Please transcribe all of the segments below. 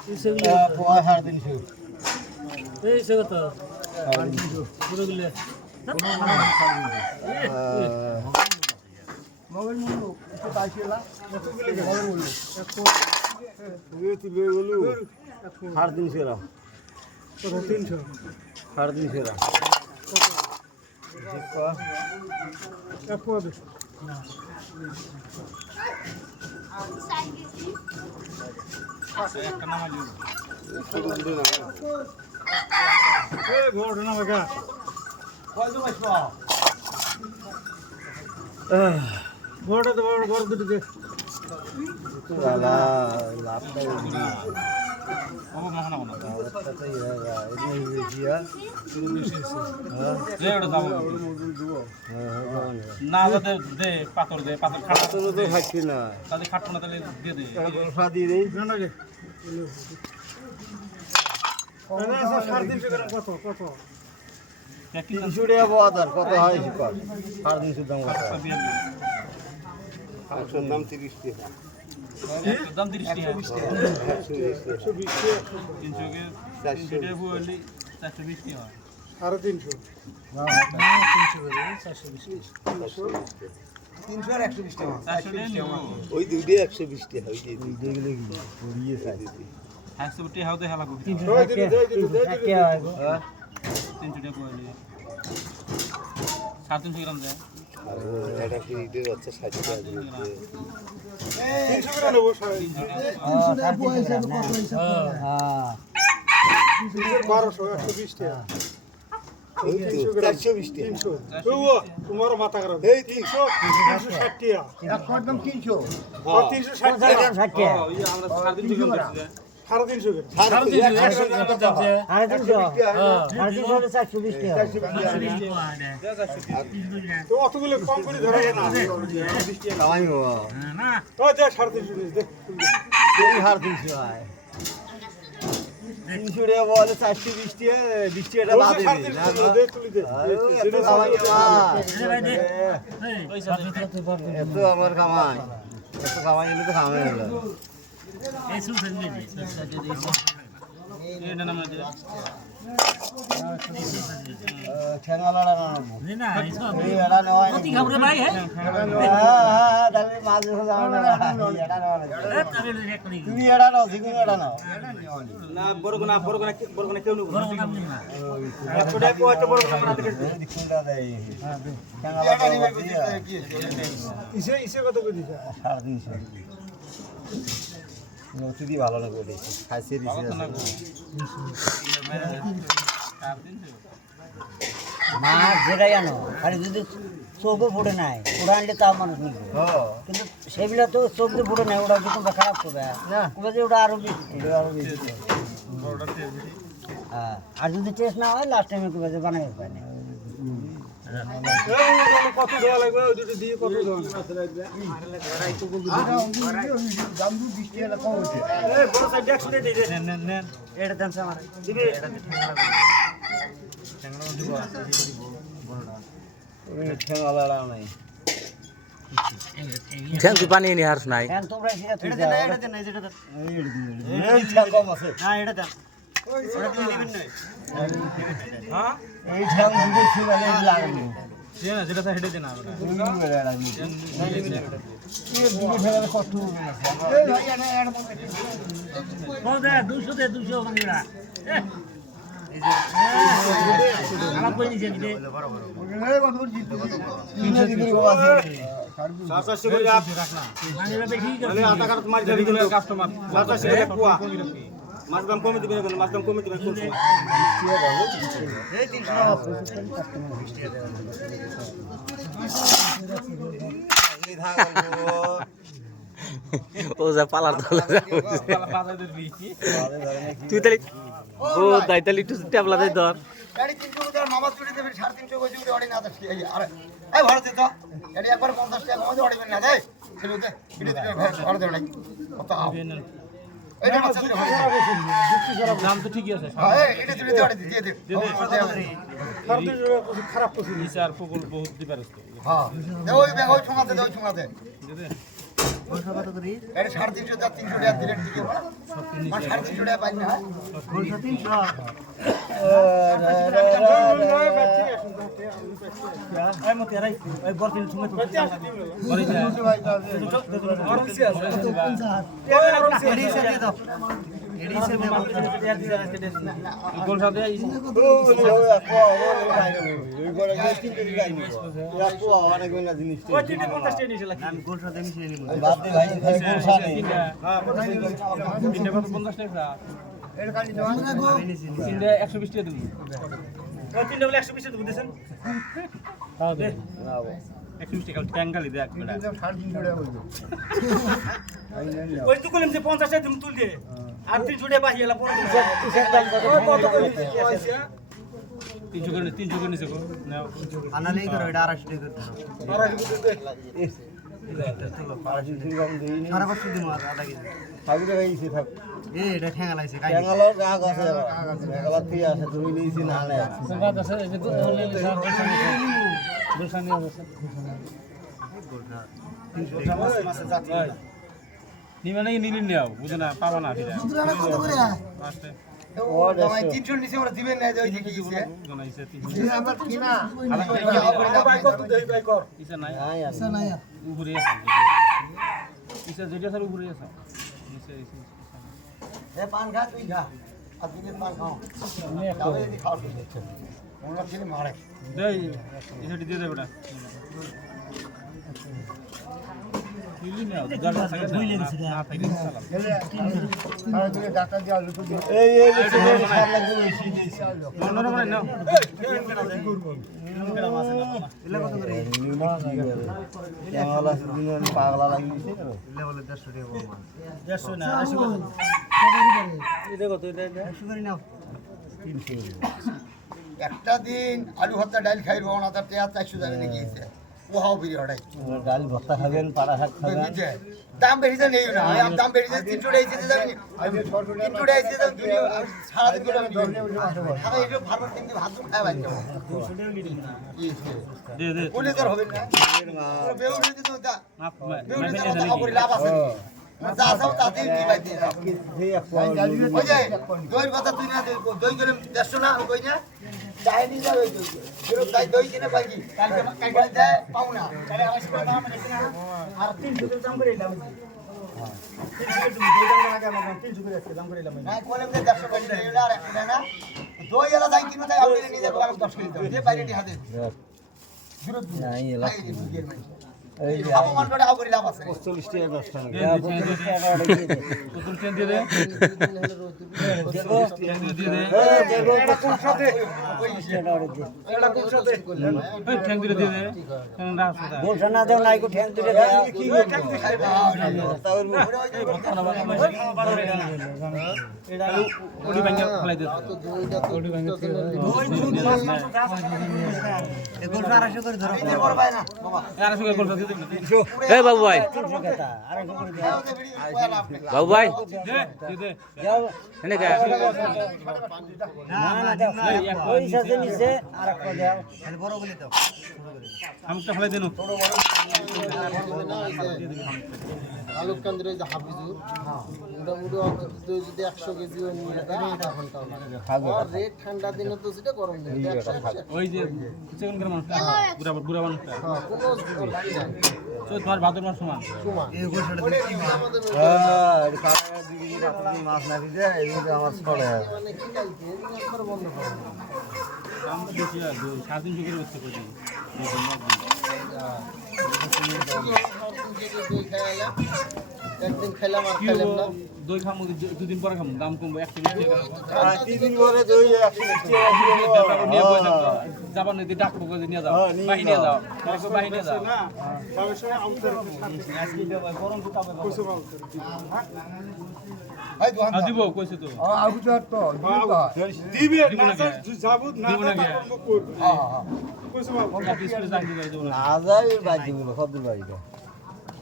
না দে পাথর দে পাথর খাটো দে খাচ্ছি না তাহলে খাটো না তাহলে দিয়ে দে গোসা দিয়ে দেই না রে কত কত 300 টাকা বাজার কত হয় কত 350 দাম কত আটশোর দাম 30 টাকা দাম 30 টাকা 120 টাকা 120 টাকা 300 কে 400 টাকা বলি 420 টাকা আর 300 না 300 বলি 420 300 আর 120 টাকা 420 টাকা ওই দুইটা 120 টাকা ওই যে দুইগুলো কি পড়িয়ে খাই 100 টাকা হাওতে হেলা করবি 300 টাকা হ্যাঁ 300 টাকা বলি 350 গ্রাম দেয় এটা কি দিতে যাচ্ছে 60 টাকা 300 গ্রাম নেব 300 টাকা পয়সা কত হইছে হ্যাঁ 1200 120 টাকা 420 টাকা 300 ও তোমার মাথা খারাপ এই 300 360 টাকা একদম 300 হ্যাঁ 360 টাকা 60 টাকা ওই আমরা 350 গ্রাম দিছি 350 তো অতগুলো কম করে ধরা না কামাই না তো যা 350 দে এই 350 হয় 300 টাকা বলে 420 টাকা 20 টাকা বাদ দে তুলি দে এত আমার কামাই এত কামাই হলে তো কামাই হলো এই সুসে দিয়ে এটা নাম আছে ঠ্যাঙ্গালাড়া না না এই সব এই এড়া নয় কত খাবরে ভাই হ্যাঁ হ্যাঁ ডালে মাছ ধরে যাও না এড়া নয় তুমি এড়া নাও জিগুন এড়া নাও না বড়গনা কেউ নো বড়গনা না একটা কত বড়গনা আমরা দেখে দেখুনটা দেই হ্যাঁ ঠ্যাঙ্গালাড়া ইসে কত করে দিছে 350 নতুন দি ভালো লাগে দিছি খাইছে দিছি মা যেটাই আনো আর যদি চোখে ফুটে নাই ওরা আনলে তাও মানুষ নিবে কিন্তু সেগুলো তো চোখে ফুটে নাই ওরা কিন্তু খারাপ করবে না যে ওটা আরো বেশি হ্যাঁ আর যদি টেস্ট না হয় লাস্ট টাইমে কবে বানাই পায় না কত দেওয়া লাগবে ওই দুটো দিয়ে কত দেওয়া লাগবে দাম 20 টাকা কম হচ্ছে এই বড় সাইড 100 টাকা দিয়ে নেন এটা দাম আমার দিবি এটা ঠ্যাংলা দিব বড়টা ওই ঠ্যাংলা নাই ঠ্যাং তো পানি নি হারস নাই ঠ্যাং তোমরা এটা তুই এটা দেন যেটা এই ঠ্যাং কম আছে হ্যাঁ এটা দেন ওটা দিয়ে দিবেন না হ্যাঁ এই ঠ্যাং দুটো ছিলালে লাগবে না যেটা হেডে দেনা ওটা এই দুটো ফেলালে কষ্ট হবে না এই ভাই এটা বল দে 200 দে 200 বাংলা এই যে আলাপ কই নিছে দিতে এই কত করে জিততে কত 300 দিবি বাবা 700 করে রাখ না মানিরা বেশি তাহলে আটা কাট মার দিবি কাস্টমার 700 করে কুয়া মাছ দাম কমে দিবেন মাছ দাম কমে দিবেন কোন সময় এই 300 কাস্টমার 20 টাকা ও যা পালার তোলা যা তুই তাহলে ও দাই তাহলে একটু ট্যাবলা দে ধর গাড়ি 300 টাকা মামা চুরি দেবে 350 কই চুরি অড়ি না দে আরে এই ভাড়া দে তো গাড়ি একবার 50 টাকা কমে অড়িবেন না দে ছেলে দে ভিডিও দিবে ভাড়া দে নাই কত এটা মাছ চুরি হয় দাম তো ঠিকই আছে হ্যাঁ এটা চুরি দে অড়ি দিয়ে দে খারাপ পছন্দ নিচার পুকুল বহুত দিবারস্ত হ্যাঁ দে ওই ব্যাগ ওই ঠোঙাতে দে ওই ঠোঙাতে দে ওই কত করি এটা 350 300 টাকা দিলেন ঠিক আছে একটা দিন আলু ভর্তা ডাল খাইব না তার 400 যাবে নাকি ওহাও বিরি হড়াই ডাল ভর্তা খাবেন পাড়া শাক খাবেন দাম বেশি তো নেই না আমি দাম বেশি 300 টাকা দিতে যাবেন 300 টাকা দিতে যাবেন দুনিয়া সারা দিন করে আমি একটু ভালো কিনতে ভাত খাই ভাই 200 টাকা লিডি দে দে বলে তোর হবে না বেউরে দিতে তো বেউরে দিতে তো করে লাভ আছে যা যাও তাতেই কি ভাই দিয়ে ওই যে দই কথা তুই না দই করে 150 না কই না চাইনি যা ওই দই পুরো তাই দই কিনে পাই কি কালকে যায় পাও না তাহলে আমার সঙ্গে দাম আছে না আর 300 টাকা দাম করে দিলাম 300 টাকা দাম লাগে আমার 300 করে দাম করে দিলাম না কোলে মধ্যে 150 টাকা দিলে আর একটা না দই এলা যাই কিনে তাই আপনি নিজে করে 10 করে দাও এই বাইরে হাতে বিরোধ নাই এলা এই অপমান করে আও করে লাভ আছে 40 টাকা 10 টাকা পুতুল চেন দিয়ে দে এটা কোন সাথে এটা কোন সাথে এই ঠ্যাং দিয়ে দিয়ে দে ঠ্যাং রাখ বলছ না দাও নাই কো ঠ্যাং দিতে দাও কি ঠ্যাং দিয়ে খাইবা এটা ওডি ভাঙা ফলাই দে ওডি ভাঙা এগুলো 250 করে ধরো এই বড় ভাই না বাবা 400 করে করতে দে এ বাবু ভাই বাবু ভাই দে দে যাও এনে কা না না দাও পয়সা যে নিছে আর একটা দাও খালি বড় বলি দাও আমটা ফলাই দেনু আলোক কেন্দ্রে যে হাফিজুর মোটামুটি যদি 100 কেজি নিয়ে যায় আধা ঘন্টা লাগে আর রেট ঠান্ডা দিনে তো সেটা গরম দিনে ওই যে চিকন করে মানুষটা বুড়া মানুষটা কোনো নাই তো তোমার ভাদর মাস সমান এই গোছাটা দেখি এই কাটা দিবি রাতে মাছ না দিতে এই আমার চলে মানে কি লাগছে একবার বন্ধ করে দাম বেশি আর 350 করে হচ্ছে কই একদিন খেলাম আর খেলাম না দই খামু দুদিন পরে খামু দাম কমবো 1 তিন করে দই 100 নিয়ে বই থাকতো যাবার নদী ডাকবো করে নিয়ে যাও বাহি নিয়ে যাও বাহি নিয়ে যাও না সবাই সবাই আউটার আজকে গরম তো তাবে ভাই দোকান দিব কইছে তো আবু চাট তো দিবে না যাবুত না করবে হ্যাঁ হ্যাঁ কইছে বাবু অফিস করে জানি করে দেব না যাই বাজি বলো কত বাজিটা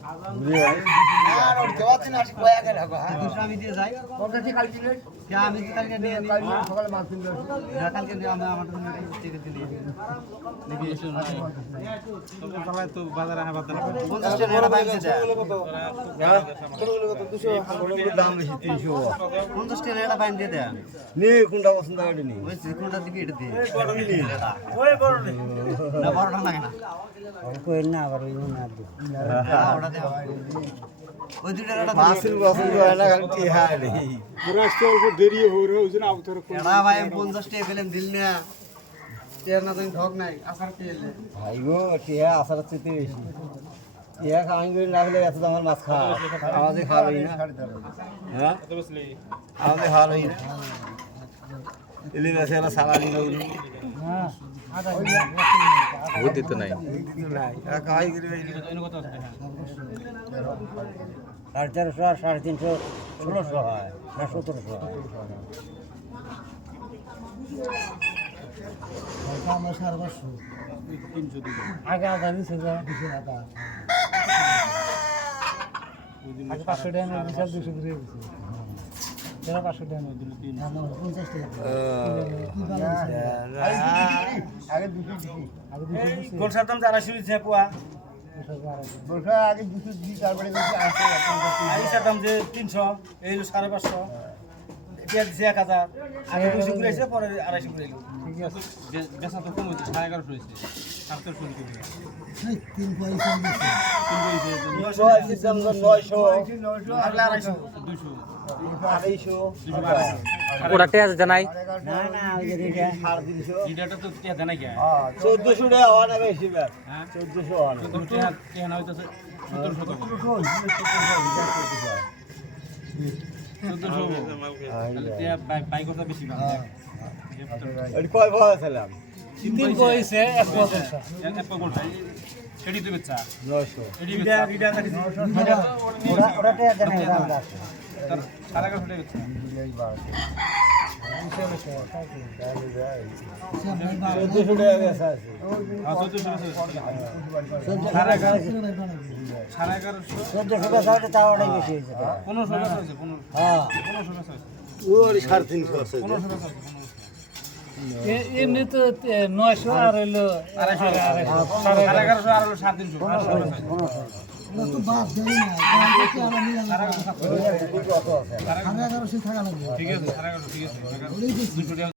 আর ওর দেওয়া আছে না আসি কয়া গেল হ্যাঁ আমি দিয়ে যাই পঞ্চাশটি কালকে আমি কালকে নিয়ে নিই সকালে মাছ কিনতে কালকে দিয়ে আমি আমার থেকে দিয়ে তো বাজারে হাবাদ 50 টাকা বাইরে দেয় দাম বেশি 300 50 টাকা এটা বাইরে দিয়ে দেয় নে কোনটা পছন্দ করে নি ওই কোনটা দিবি এটা দিয়ে ওই বড় নেই না বড়টা লাগে না কই না আবার ওই না ওটা দে ওই দুটো এটা মাছের পছন্দ হয় না খালি টিহা নেই পুরো আসতে অল্প দেরি হয়ে ওই জন্য আউতর এটা ভাই 50 টাকা পেলাম দিল না তেল না তুমি ঠক নাই আসার তেল ভাই গো টিহা আসার চেয়ে বেশি টিহা খাওয়াই করে না হলে এত দামের মাছ খাওয়া আমাদের খাওয়াই না হ্যাঁ আমাদের খাওয়াই না ইলিশ আছে না সালানি না উনি বুদ্ধি তো নাই খাওয়াই করে 1350 আর 350 1600 হয় না 1700 হয় আগে আধা নিচে যা দিছে আধা আগে 500 টাকা নিয়ে বিশাল 200 করে দিছে যারা 500 টাকা নিয়ে দিল 50 টাকা আগে 200 গোলসার দাম 400 দিছে পোয়া বলছা আগে 200 দি তারপরে যদি আসে আইসার দাম যে 300 এই 550 এটা দিছে 1000 আগে 200 করে এসে পরে 250 করে এলো ঠিক আছে বেচা তো কম হইছে 1150 হইছে 750 করে দিছে 3 পয়সা দিছে 900 আগলা 250 200 250 ওটা টেস্ট জানাই না না ওই যে রেখা 350 এটা তো টিয়া দেনা কি 1400 টাকা হওয়া না বেশি ব্যাস 1400 হওয়া না তো টিয়া টিয়া না হইতাছে 1700 টাকা 1700 টিয়া বাইক করতে বেশি না এর কয় ভাড়া ছিলাম 3 পয়সা 1 পয়সা 1 পয়সা সেটি তো বেচা 900 এডি বেচা রিডা থাকি ওটা টাকা দেন দাম আছে তার সারা করে বেচা সারা 1150 তাও ওটাই বেশি হয়েছে 1500 টাকা আছে 1500 হ্যাঁ 1500 টাকা আছে ওর 350 আছে 1500 টাকা আছে এমনি তো 900 আর হইলো 250 সারা 1100 আর হলো 750 তো বাদ দেই না ঠিক আছে সারা 1100 ঠিক আছে 200 টাকা